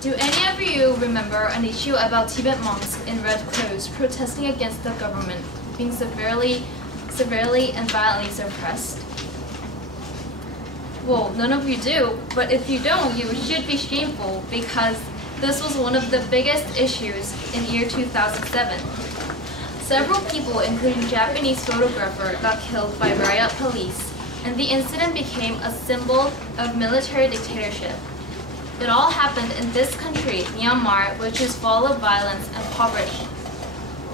Do any of you remember an issue about Tibet monks in red clothes protesting against the government being severely and violently suppressed? Well, none of you do, but if you don't, you should be shameful because this was one of the biggest issues in year 2007. Several people, including Japanese photographer, got killed by riot police, and the incident became a symbol of military dictatorship. It all happened in this country, Myanmar, which is full of violence and poverty.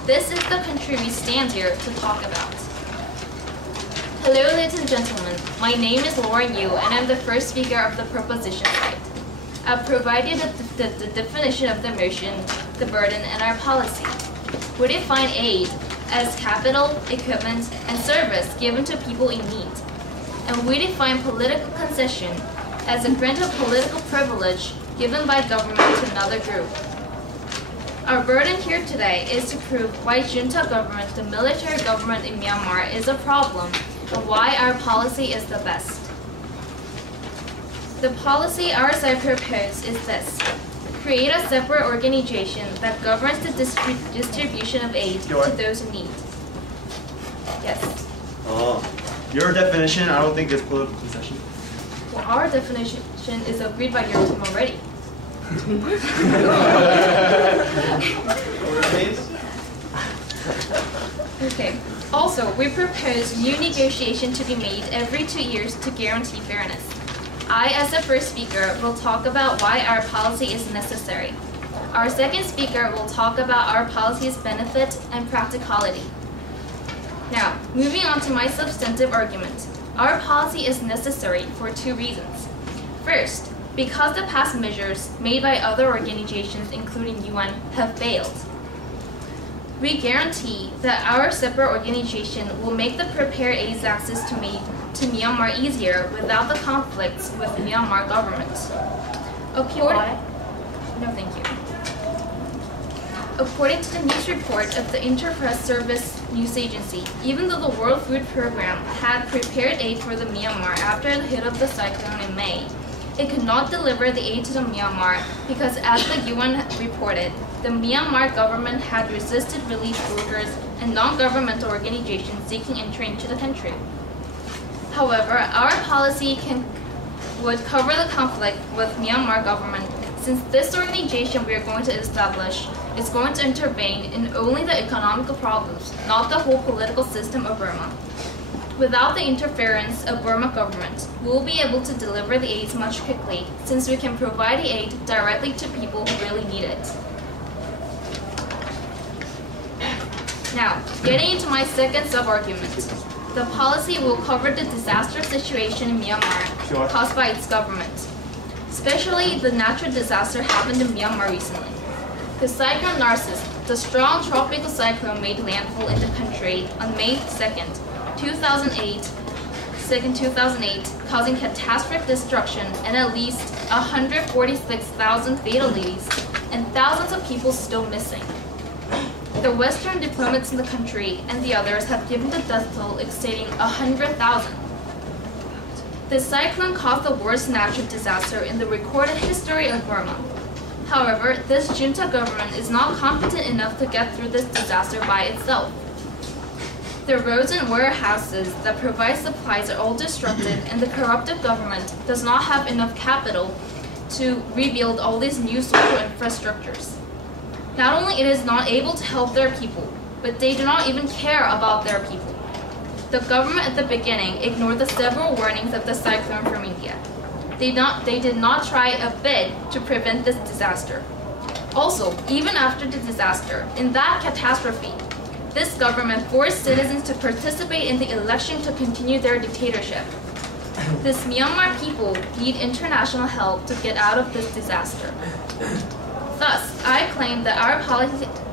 This is the country we stand here to talk about. Hello, ladies and gentlemen. My name is Lauren Yu, and I'm the first speaker of the proposition side. I've provided the definition of the motion, the burden, and our policy. We define aid as capital, equipment, and service given to people in need. And we define political concession as a grant of political privilege given by government to another group. Our burden here today is to prove why junta government, the military government in Myanmar, is a problem and why our policy is the best. The policy our side propose is this: create a separate organization that governs the distribution of aid to those in need. Yes? Your definition, I don't think is political concession. Well, our definition is agreed by your team already. Okay. Also, we propose new negotiation to be made every 2 years to guarantee fairness. I, as the first speaker, will talk about why our policy is necessary. Our second speaker will talk about our policy's benefit and practicality. Now, moving on to my substantive argument. Our policy is necessary for 2 reasons. First, because the past measures made by other organizations, including UN, have failed. We guarantee that our separate organization will make the prepared aid access to Myanmar easier without the conflicts with Myanmar government. No, thank you. According to the news report of the Interpress Service News Agency, even though the World Food Program had prepared aid for the Myanmar after the hit of the cyclone in May, it could not deliver the aid to the Myanmar because, as the UN reported, the Myanmar government had resisted relief workers and non-governmental organizations seeking entry into the country. However, our policy would cover the conflict with Myanmar government, since this organization we are going to establish is going to intervene in only the economical problems, not the whole political system of Burma. Without the interference of Burma government, we will be able to deliver the aid much quickly, since we can provide the aid directly to people who really need it. Now, getting into my second sub-argument. The policy will cover the disaster situation in Myanmar caused by its government. Especially the natural disaster happened in Myanmar recently. The cyclone Narcissus, the strong tropical cyclone, made landfall in the country on May 2nd, 2008, causing catastrophic destruction and at least 146,000 fatalities and thousands of people still missing. The Western diplomats in the country and the others have given the death toll exceeding 100,000. The cyclone caused the worst natural disaster in the recorded history of Burma. However, this junta government is not competent enough to get through this disaster by itself. The roads and warehouses that provide supplies are all disrupted, and the corrupted government does not have enough capital to rebuild all these new social infrastructures. Not only it is not able to help their people, but they do not even care about their people. The government at the beginning ignored the several warnings of the cyclone from India. They did not try a bit to prevent this disaster. Also, even after the disaster, in that catastrophe, this government forced citizens to participate in the election to continue their dictatorship. This Myanmar people need international help to get out of this disaster. Thus, I claim that our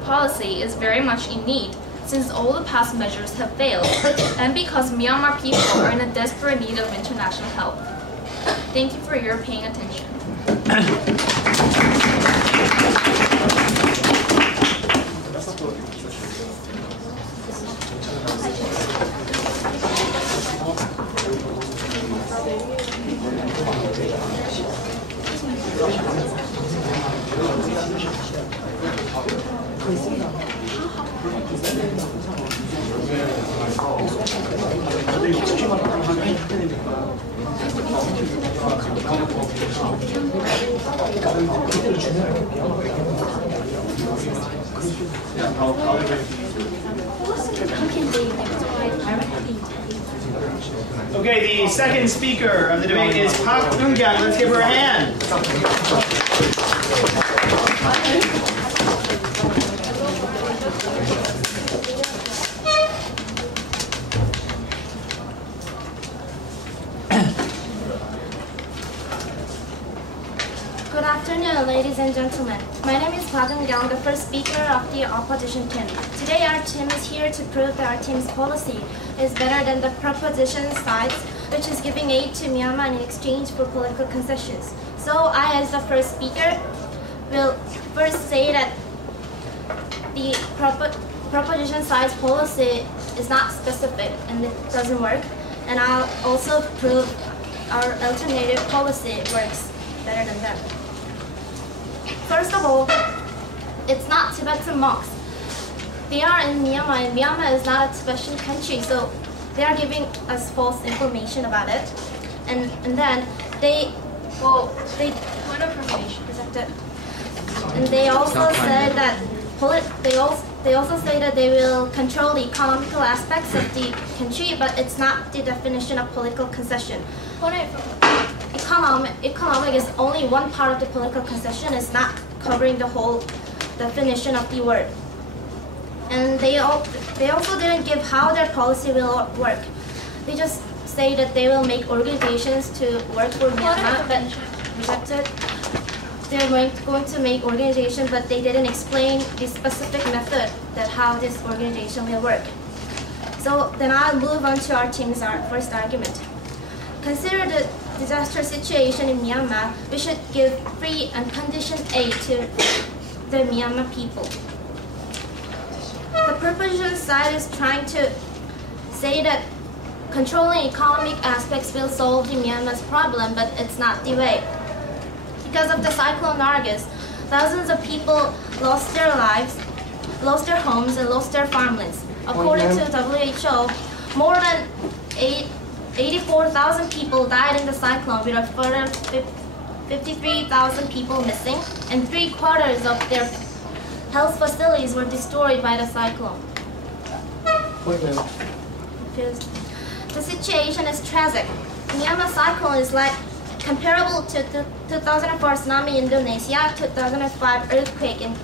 policy is very much in need, since all the past measures have failed, and because Myanmar people are in a desperate need of international help. Thank you for your paying attention. Okay, the second speaker of the debate is Park Eun-kyung. Let's give her a hand. Good afternoon, ladies and gentlemen. My name is Park Eun-kyung, the first speaker of the opposition team. Today our team is here to prove that our team's policy is better than the proposition side, which is giving aid to Myanmar in exchange for political concessions. So I, as the first speaker, will first say that the proposition side's policy is not specific and it doesn't work. And I'll also prove our alternative policy works better than them. First of all, it's not Tibetan monks. They are in Myanmar, and Myanmar is not a special country, so they are giving us false information about it. And then they Point of information. presented, and they also said that they also say that they will control the economical aspects of the country, but it's not the definition of political concession. Point of information. Economic is only one part of the political concession. It's not covering the whole definition of the word. And they also didn't give how their policy will work. They just say that they will make organizations to work for Myanmar, but rejected. They're going to make organizations, but they didn't explain the specific method that how this organization will work. So then I'll move on to our team's first argument. Consider the disaster situation in Myanmar. We should give free and unconditioned aid to the Myanmar people. The proposition side is trying to say that controlling economic aspects will solve the Myanmar's problem, but it's not the way. Because of the cyclone Nargis, thousands of people lost their lives, lost their homes, and lost their farmlands. According to WHO, more than 84,000 people died in the cyclone, with a further 53,000 people missing, and 3/4 of their health facilities were destroyed by the cyclone. The situation is tragic. Myanmar cyclone is like comparable to the 2004 tsunami in Indonesia, 2005 earthquake in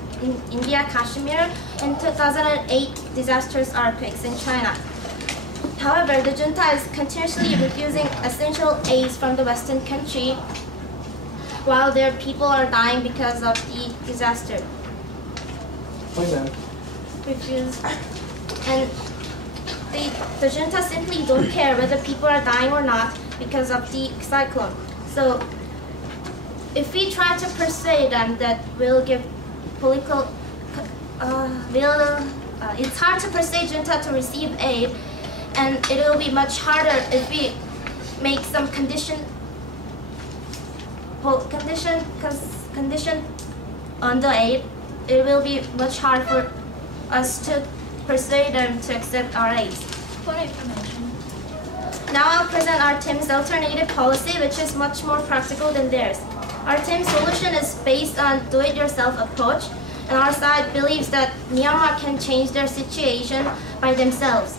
India, Kashmir, and 2008 disastrous earthquakes in China. However, the junta is continuously refusing essential aids from the Western country while their people are dying because of the disaster. Refuse. And the junta simply don't care whether people are dying or not because of the cyclone. So if we try to persuade them that we'll give political, it's hard to persuade junta to receive aid, and it will be much harder if we make some condition on the aid. It will be much hard for us to persuade them to accept our aids. Point of information. Now I'll present our team's alternative policy, which is much more practical than theirs. Our team's solution is based on do-it-yourself approach, and our side believes that Myanmar can change their situation by themselves.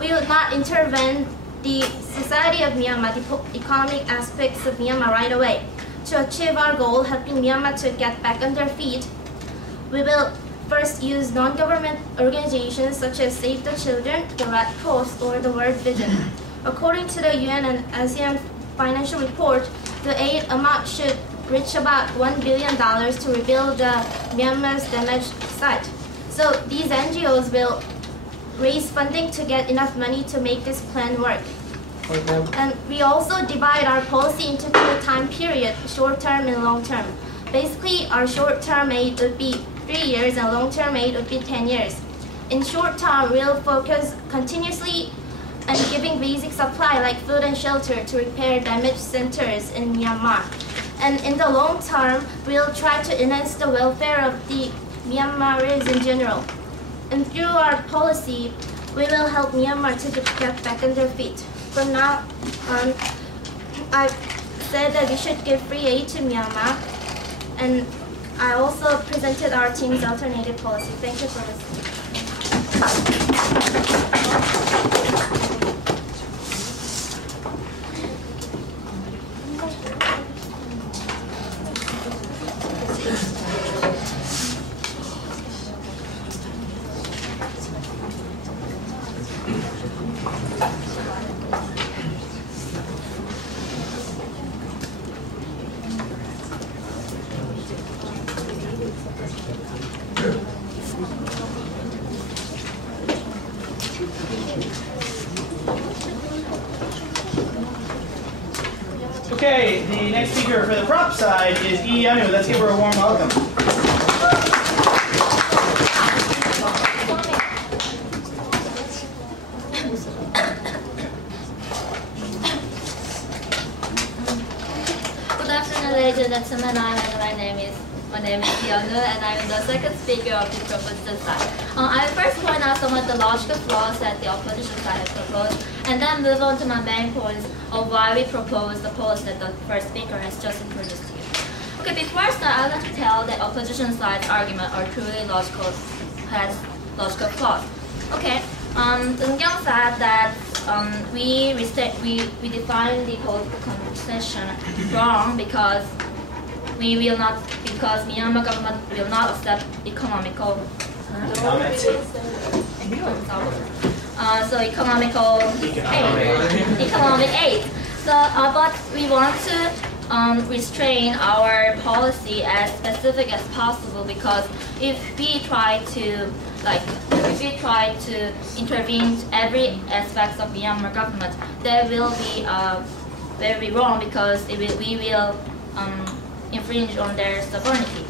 We would not intervene the society of Myanmar, the economic aspects of Myanmar right away. To achieve our goal, helping Myanmar to get back on their feet, we will first use non-government organizations such as Save the Children, the Red Cross, or the World Vision. According to the UN and ASEAN financial report, the aid amount should reach about $1 billion to rebuild Myanmar's damaged site. So these NGOs will raise funding to get enough money to make this plan work. And we also divide our policy into two time periods, short-term and long-term. Basically, our short-term aid would be 3 years and long-term aid would be 10 years. In short-term, we'll focus continuously on giving basic supply like food and shelter to repair damaged centers in Myanmar. And in the long term, we'll try to enhance the welfare of the Myanmaris in general. And through our policy, we will help Myanmar to get back on their feet. From now on, I said that we should give free aid to Myanmar, and I also presented our team's alternative policy. Thank you for listening. Okay, the next speaker for the prop side is Yanu. Let's give her a warm welcome. Good afternoon, ladies and gentlemen. My name is Yanu, and I'm the second speaker of the proposition side. I will first point out some of the logical flaws that the opposition side has proposed, and then move on to my main points of why we propose the policy that the first speaker has just introduced to you. Okay, before I start, I'd like to tell the opposition side's argument are truly logical, has logical flaws. Okay, Eun-kyung said that we define the political concession wrong because Myanmar government will not accept economical economic aid. So, but we want to restrain our policy as specific as possible, because if we try to intervene every aspect of Myanmar government, there will be very wrong, because we will infringe on their sovereignty.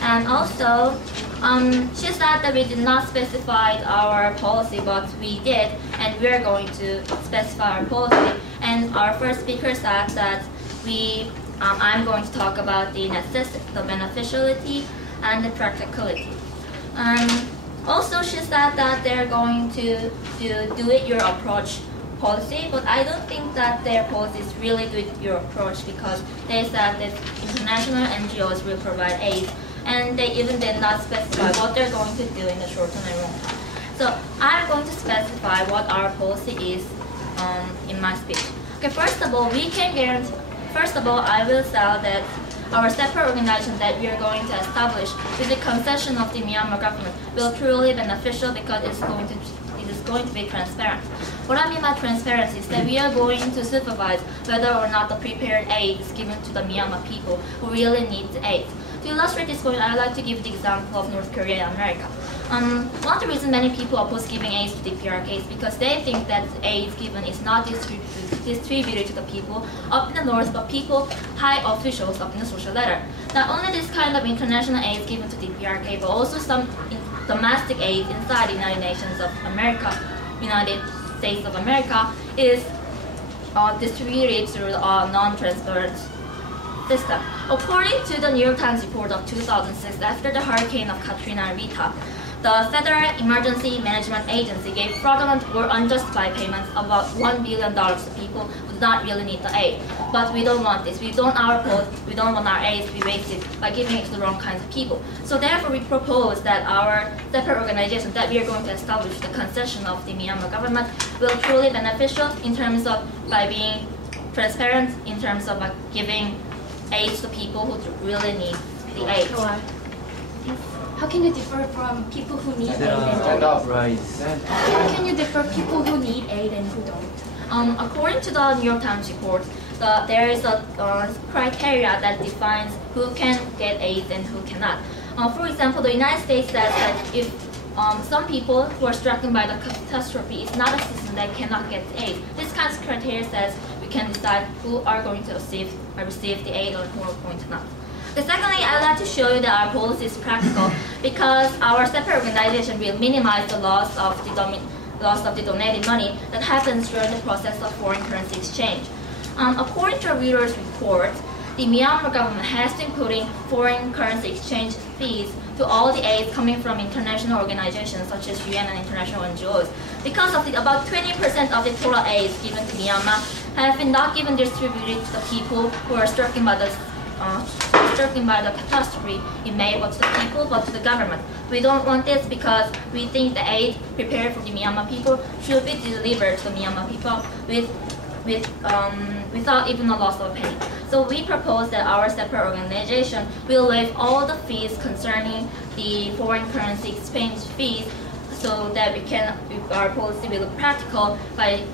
And also, she said that we did not specify our policy, but we did, and we're going to specify our policy. And our first speaker said that I'm going to talk about the necessity, the beneficiality, and the practicality. Also, she said that they're going to do it your approach policy, but I don't think that their policy is really do it your approach, because they said that international NGOs will provide aid, and they even did not specify what they're going to do in the short term and long term. So I'm going to specify what our policy is in my speech. Okay, first of all, I will say that our separate organization that we are going to establish with the concession of the Myanmar government will truly beneficial, because it is going to be transparent. What I mean by transparency is that we are going to supervise whether or not the prepared aid is given to the Myanmar people who really need the aid. To illustrate this point, I would like to give the example of North Korea and America. One of the reasons many people oppose giving aid to the PRK is because they think that aid given is not distributed to the people up in the north, but people, high officials up in the social ladder. Not only this kind of international aid given to the PRK, but also some domestic aid inside the United States of America is distributed through a non-transparent system. According to the New York Times report of 2006, after the hurricane of Katrina and Rita, the Federal Emergency Management Agency gave fraudulent or unjustified payments of about $1 billion to people who did not really need the aid. But we don't want this. We don't want our aid to be wasted by giving it to the wrong kinds of people. So therefore, we propose that our separate organization that we are going to establish, the concession of the Myanmar government, will truly beneficial in terms of by being transparent, in terms of giving aid to people who really need the aid. How can you differ from people who need aid and Stand don't? up, right. How can you differ people who need aid and who don't? According to the New York Times report, there is a criteria that defines who can get aid and who cannot. For example, the United States says that if some people who are stricken by the catastrophe is not a citizen that cannot get aid, this kind of criteria says we can decide who are going to receive the aid or who are going to not. Secondly, I would like to show you that our policy is practical, because our separate organization will minimize the loss of the donated money that happens during the process of foreign currency exchange. According to a Reuters report, the Myanmar government has been putting foreign currency exchange fees to all the aid coming from international organizations such as UN and international NGOs. Because of about 20% of the total aid given to Myanmar have been not given distributed to the people who are stricken by the catastrophe in May, but to the people, but to the government. We don't want this because we think the aid prepared for the Myanmar people should be delivered to the Myanmar people without even a loss of pay. So we propose that our separate organization will waive all the fees concerning the foreign currency exchange fees, so that our policy will be practical by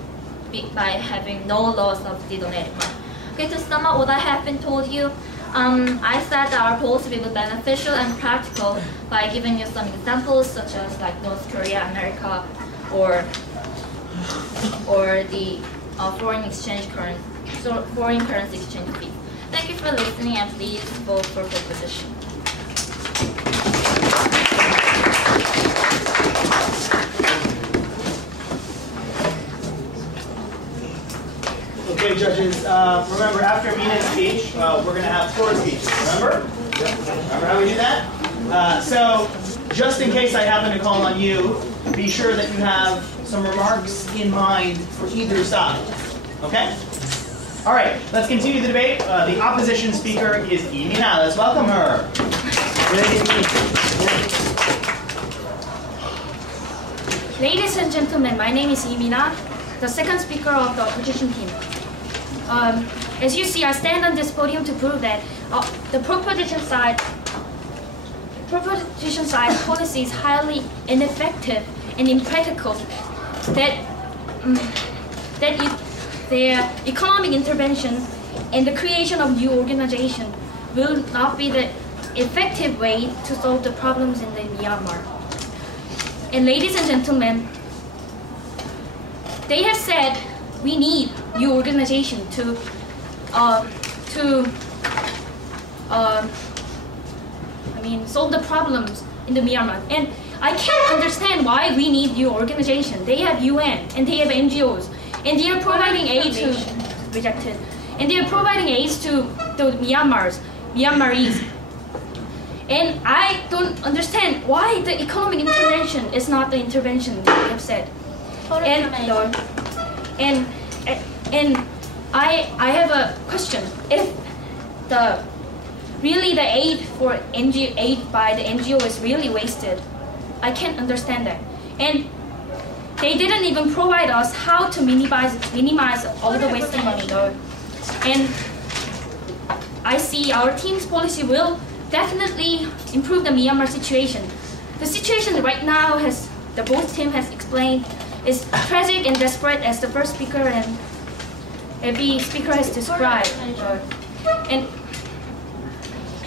having no loss of the donated money. Okay, to sum up what I have been told you, I said that our policy will be beneficial and practical by giving you some examples such as like North Korea, America, or the foreign currency exchange fee. Thank you for listening, and please vote for proposition. Okay, judges, remember after Mina's speech, we're going to have floor speeches, remember? Remember how we do that? So, just in case I happen to call on you, be sure that you have some remarks in mind for either side. Okay? All right, let's continue the debate. The opposition speaker is Mina. Let's welcome her. Ladies and gentlemen, my name is Mina, the second speaker of the opposition team. As you see, I stand on this podium to prove that the proposition side policy is highly ineffective and impractical. Their economic intervention and the creation of new organization will not be the effective way to solve the problems in the Myanmar. And ladies and gentlemen, they have said we need new organization to solve the problems in the Myanmar. And I can't understand why we need new organization. They have UN and they have NGOs, and they are providing aid to rejected, and they are providing aid to the Myanmarese. And I don't understand why the economic intervention is not the intervention they have said. And I have a question. If the aid by the NGO is really wasted, I can't understand that. And they didn't even provide us how to minimize all the wasting money though. And I see our team's policy will definitely improve the Myanmar situation. The situation right now, the both team has explained, is tragic and desperate, as the first speaker and every speaker has described.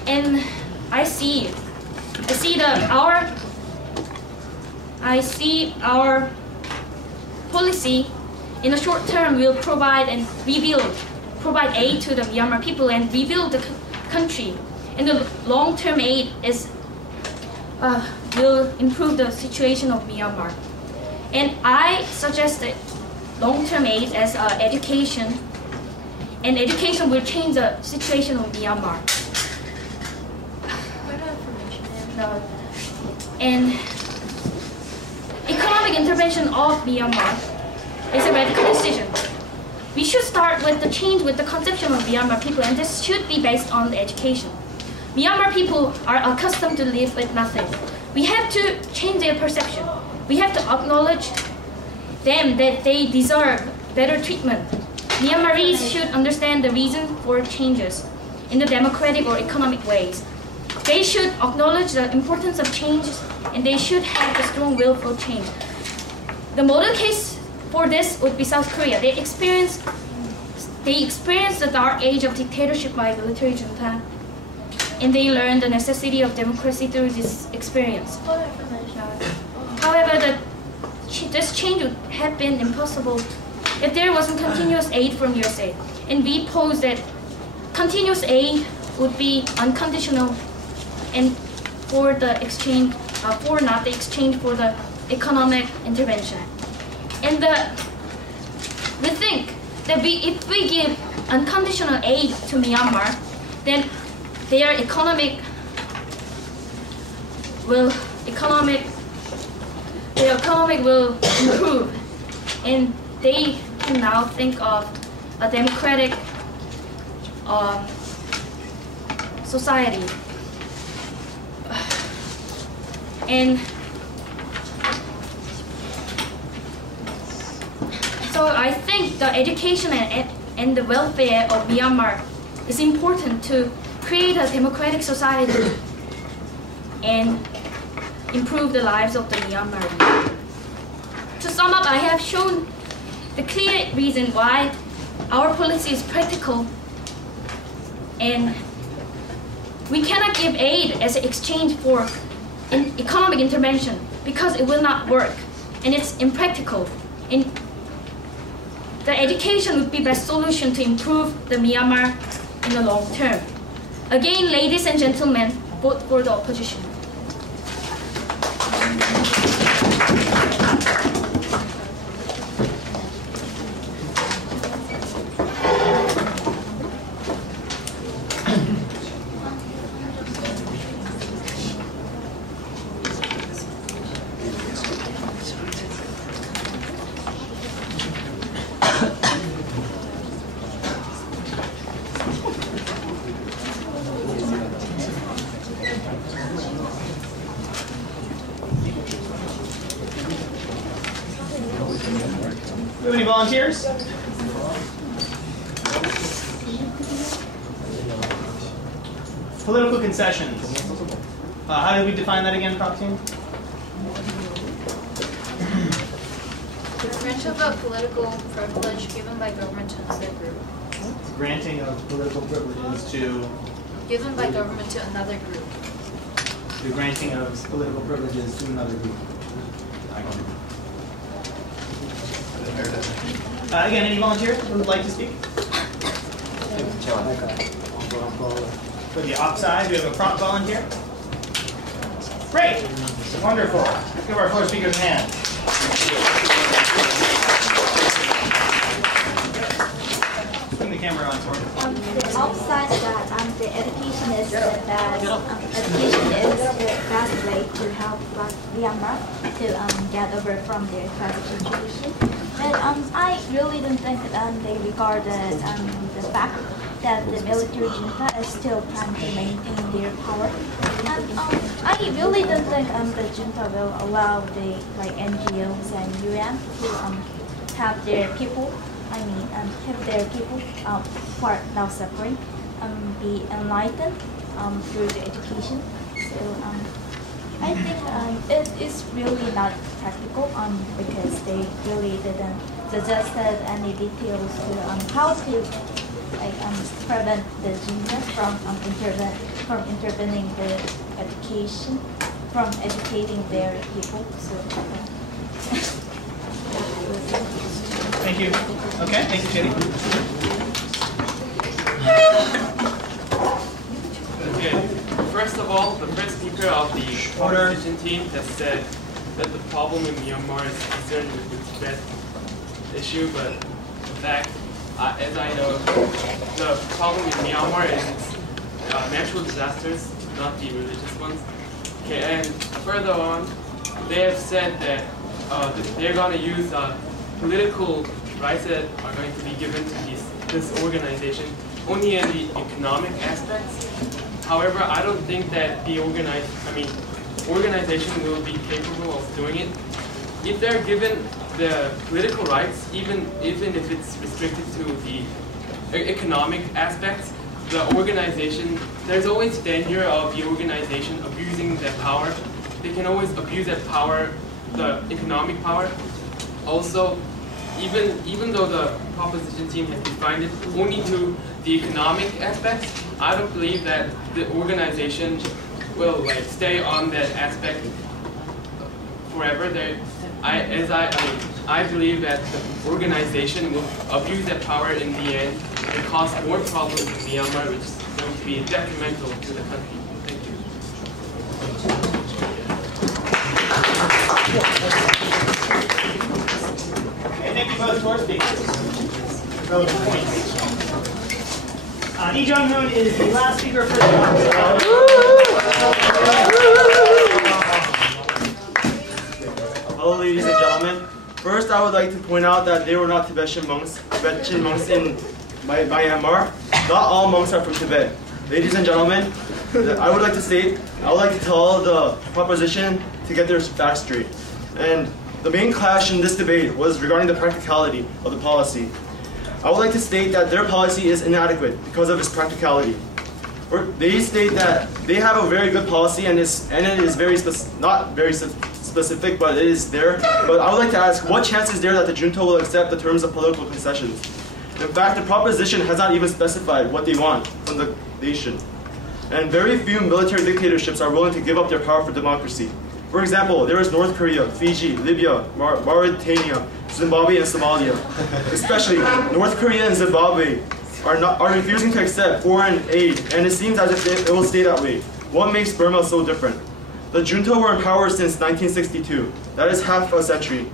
And I see our policy in the short term will provide aid to the Myanmar people and rebuild the country. And the long-term aid will improve the situation of Myanmar. And I suggested long-term aid as education, and education will change the situation of Myanmar. And economic intervention of Myanmar is a radical decision. We should start with the change with the conception of Myanmar people, and this should be based on the education. Myanmar people are accustomed to live with nothing. We have to change their perception. We have to acknowledge them that they deserve better treatment. Myanmarese should understand the reason for changes in the democratic or economic ways. They should acknowledge the importance of change, and they should have the strong will for change. The model case for this would be South Korea. They experienced the dark age of dictatorship by military junta, and they learned the necessity of democracy through this experience. However, this change would have been impossible if there wasn't continuous aid from USA. And we pose that continuous aid would be unconditional and for the exchange, for not the exchange for the economic intervention. And we think that if we give unconditional aid to Myanmar, then their economic will improve, and they can now think of a democratic society. And so I think the education and the welfare of Myanmar is important to create a democratic society and improve the lives of the Myanmar. To sum up, I have shown the clear reason why our policy is practical, and we cannot give aid as an exchange for economic intervention because it will not work and it's impractical. And the education would be the best solution to improve the Myanmar in the long term. Again, ladies and gentlemen, vote for the opposition. Do we have any volunteers? Political concessions. How do we define that again, Prop Team? The grant of a political privilege given by government to another group. Granting of political privileges to Given by government to another group. the granting of political privileges to another group. Again, any volunteers who would like to speak? For the op side, we have a prompt volunteer. Great, wonderful. Let's give our floor speakers a hand. Turn the camera on, sorry. The outside that the education is education is the best way to help Myanmar to get over from their tragic situation. But I really don't think they regard the fact that the military junta is still trying to maintain their power. And I really don't think the junta will allow the NGOs and UN to have their people. Have their people who are now suffering be enlightened through the education. So I think it is really not practical because they really didn't suggest any details to how to prevent the junta from intervening the education, from educating their people. So. Thank you. Okay, thank you, Chitty. Okay. First of all, the first speaker of the opposition team has said that the problem in Myanmar is concerned with its debt issue, but in fact, as I know, the problem in Myanmar is natural disasters, not the religious ones. Okay, and further on, they have said that they're going to use political rights that are going to be given to this organization only in the economic aspects. However, I don't think that the organization will be capable of doing it. If they're given the political rights, even if it's restricted to the economic aspects, the organization, there's always danger of the organization abusing their power. They can always abuse that power, the economic power. Also, even though the opposition team has defined it only to the economic aspects, I don't believe that the organization will stay on that aspect forever. I believe that the organization will abuse that power in the end and cause more problems in Myanmar, which is going to be detrimental to the country. Thank Okay, thank you both for speakers. Relevant points. Lee Jung-hoon is the last speaker for the talk. Hello, ladies and gentlemen. First, I would like to point out that they were not Tibetan monks in Myanmar. Not all monks are from Tibet. Ladies and gentlemen, I would like to tell the proposition to get their facts straight. And the main clash in this debate was regarding the practicality of the policy. I would like to state that their policy is inadequate because of its practicality. They state that they have a very good policy and it is not very specific, but it is there. But I would like to ask, what chance is there that the junta will accept the terms of political concessions? In fact, the proposition has not even specified what they want from the nation. And very few military dictatorships are willing to give up their power for democracy. For example, there is North Korea, Fiji, Libya, Mauritania, Zimbabwe, and Somalia. Especially, North Korea and Zimbabwe are refusing to accept foreign aid, and it seems as if it will stay that way. What makes Burma so different? The junta were in power since 1962. That is half a century.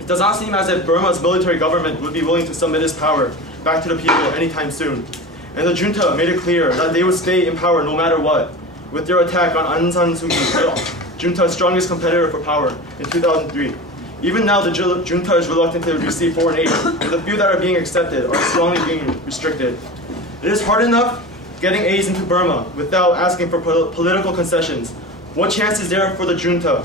It does not seem as if Burma's military government would be willing to submit its power back to the people anytime soon. And the junta made it clear that they would stay in power no matter what. With their attack on Aung San Suu Kyi, the junta's strongest competitor for power, in 2003. Even now, the junta is reluctant to receive foreign aid, and the few that are being accepted are strongly being restricted. It is hard enough getting aids into Burma without asking for political concessions. What chance is there for the junta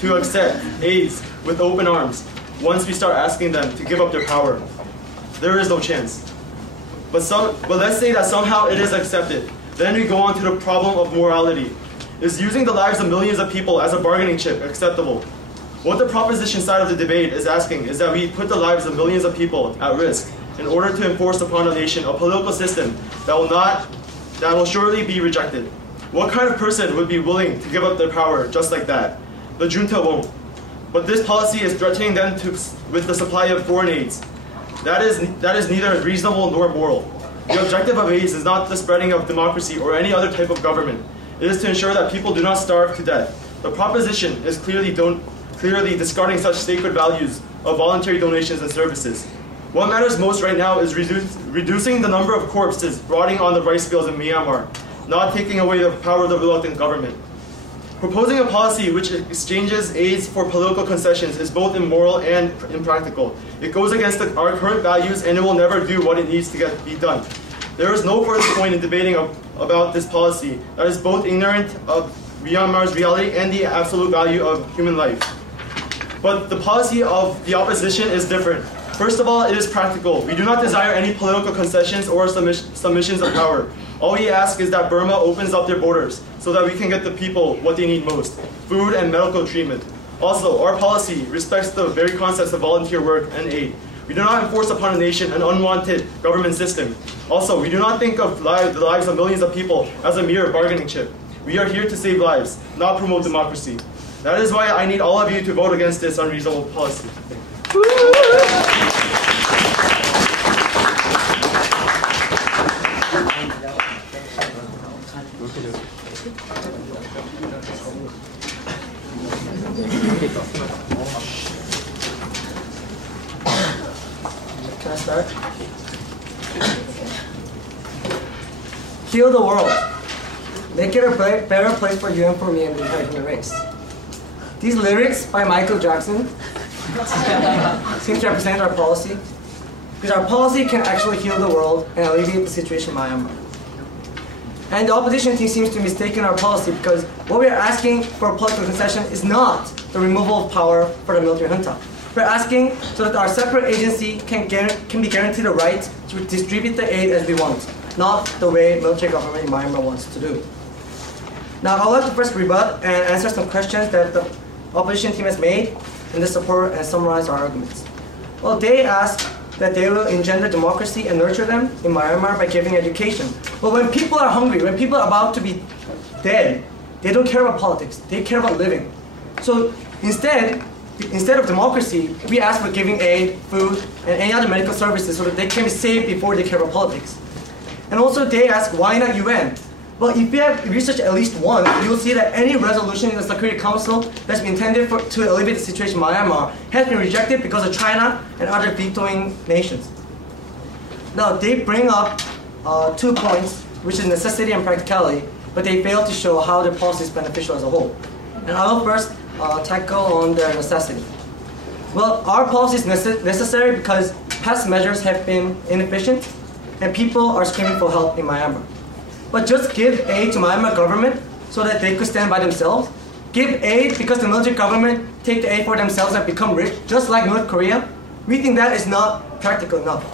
to accept aids with open arms once we start asking them to give up their power? There is no chance. But let's say that somehow it is accepted. Then we go on to the problem of morality. Is using the lives of millions of people as a bargaining chip acceptable? What the proposition side of the debate is asking is that we put the lives of millions of people at risk in order to enforce upon a nation a political system that will surely be rejected. What kind of person would be willing to give up their power just like that? The junta won't. But this policy is threatening them with the supply of foreign aids. That is neither reasonable nor moral. The objective of aids is not the spreading of democracy or any other type of government. It is to ensure that people do not starve to death. The proposition is clearly discarding such sacred values of voluntary donations and services. What matters most right now is reducing the number of corpses rotting on the rice fields in Myanmar, not taking away the power of the reluctant government. Proposing a policy which exchanges aids for political concessions is both immoral and impractical. It goes against our current values and it will never do what it needs to be done. There is no further point in debating about this policy that is both ignorant of Myanmar's reality and the absolute value of human life. But the policy of the opposition is different. First of all, it is practical. We do not desire any political concessions or submissions of power. All we ask is that Burma opens up their borders so that we can get the people what they need most, food and medical treatment. Also, our policy respects the very concepts of volunteer work and aid. We do not enforce upon a nation an unwanted government system. Also, we do not think of the lives of millions of people as a mere bargaining chip. We are here to save lives, not promote democracy. That is why I need all of you to vote against this unreasonable policy. Can I start? Heal the world. Make it a better place for you and for me and the entire human race. These lyrics by Michael Jackson seem to represent our policy, because our policy can actually heal the world and alleviate the situation in Myanmar. And the opposition team seems to be mistaken our policy, because what we are asking for a political concession is not the removal of power for the military junta. We're asking so that our separate agency can be guaranteed the right to distribute the aid as we want, not the way military government in Myanmar wants to do. Now, I'd like to first rebut and answer some questions that the opposition team has made in this support and summarize our arguments. Well, they ask that they will engender democracy and nurture them in Myanmar by giving education. But when people are hungry, when people are about to be dead, they don't care about politics, they care about living. So instead of democracy, we ask for giving aid, food, and any other medical services so that they can be saved before they care about politics. And also they ask, why not UN? Well, if you have researched at least one, you'll see that any resolution in the Security Council that's been intended to alleviate the situation in Myanmar has been rejected because of China and other vetoing nations. Now, they bring up 2 points, which is necessity and practicality, but they fail to show how the policy is beneficial as a whole. And I will first tackle on their necessity. Well, our policy is necessary because past measures have been inefficient and people are screaming for help in Myanmar. But just give aid to Myanmar government so that they could stand by themselves. Give aid because the military government take the aid for themselves and become rich, just like North Korea. We think that is not practical enough.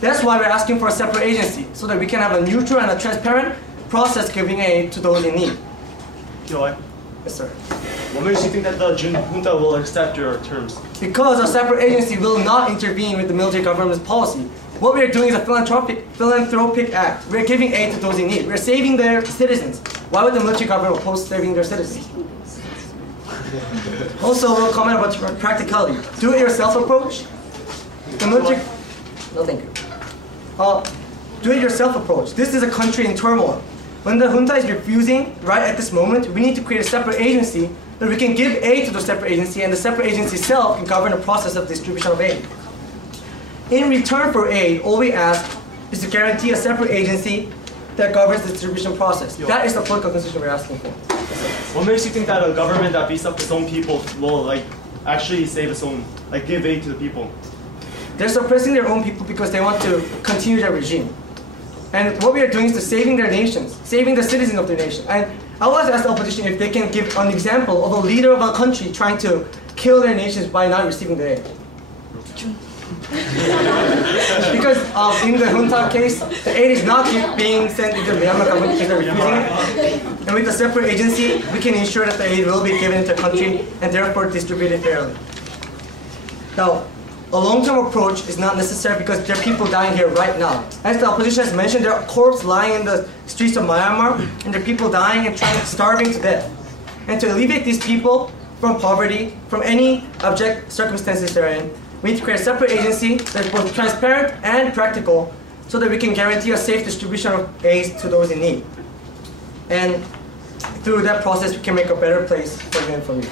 That's why we're asking for a separate agency, so that we can have a neutral and a transparent process giving aid to those in need. Joy, Yes, sir. what makes you think that the junta will accept your terms? Because a separate agency will not intervene with the military government's policy. What we are doing is a philanthropic act. We're giving aid to those in need. We're saving their citizens. Why would the military government oppose saving their citizens? Also, we'll comment about practicality. Do-it-yourself approach. The military. No, thank you. Do-it-yourself approach. This is a country in turmoil. When the junta is refusing, right at this moment, we need to create a separate agency that we can give aid to the separate agency, and the separate agency itself can govern the process of distribution of aid. In return for aid, all we ask is to guarantee a separate agency that governs the distribution process. That is the political concession we're asking for. What makes you think that a government that beats up its own people will actually save its own, give aid to the people? They're suppressing their own people because they want to continue their regime. And what we are doing is to saving their nations, saving the citizens of their nation. And I would like to ask the opposition if they can give an example of a leader of a country trying to kill their nations by not receiving the aid. Because in the junta case, the aid is not being sent to the Myanmar government because they're refusing it. And with a separate agency, we can ensure that the aid will be given to the country and therefore distributed fairly. Now, a long-term approach is not necessary because there are people dying here right now. As the opposition has mentioned, there are corpses lying in the streets of Myanmar, and there are people dying and starving to death. And to alleviate these people from poverty, from any abject circumstances they're in, we need to create a separate agency that is both transparent and practical so that we can guarantee a safe distribution of aid to those in need. And through that process, we can make a better place for you and for me.